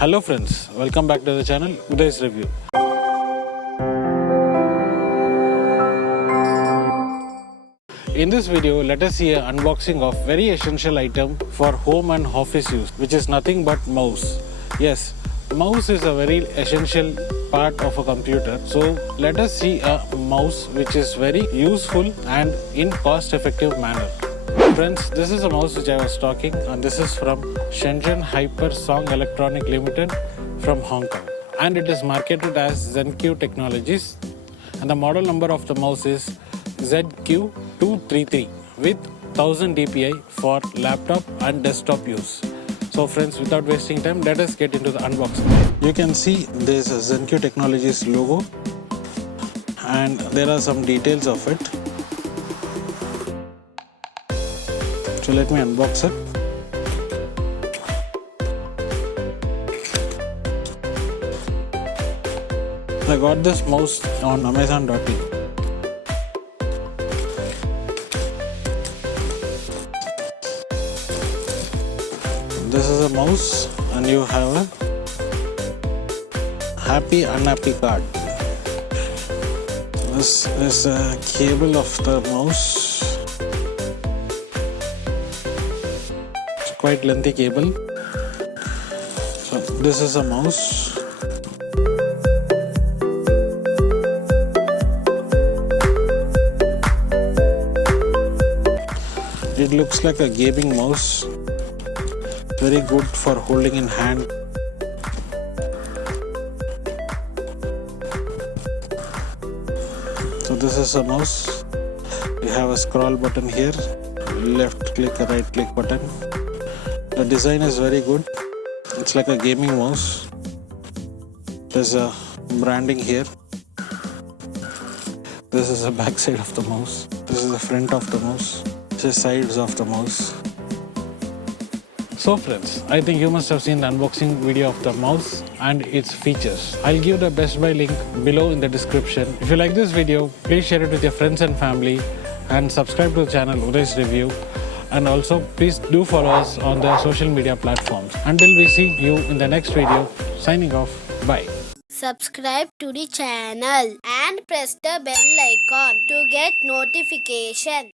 Hello friends, welcome back to the channel Uday's Review. In this video, let us see an unboxing of very essential item for home and office use, which is nothing but mouse. Yes, mouse is a very essential part of a computer. So let us see a mouse which is very useful and in cost-effective manner. Friends, this is a mouse which I was talking, and this is from Shenzhen Hyper Song Electronic Limited from Hong Kong, and it is marketed as ZQ Technologies, and the model number of the mouse is ZQ233 with 1000 dpi for laptop and desktop use. So friends, without wasting time, let us get into the unboxing. You can see there is a ZQ Technologies logo and there are some details of it. So let me unbox it. I got this mouse on Amazon.in. This is a mouse and you have a happy unhappy card. This is a cable of the mouse. It's quite lengthy cable. So this is a mouse. It looks like a gaming mouse. Very good for holding in hand. So this is a mouse. We have a scroll button here, left click, a right click button. The design is very good. It's like a gaming mouse. There's a branding here. This is the back side of the mouse. This is the front of the mouse. This is sides of the mouse. So friends, I think you must have seen the unboxing video of the mouse and its features. I'll give the Best Buy link below in the description. If you like this video, please share it with your friends and family and subscribe to the channel Uday's Review. And also please do follow us on the social media platforms. Until we see you in the next video, signing off, bye. Subscribe to the channel and press the bell icon to get notification.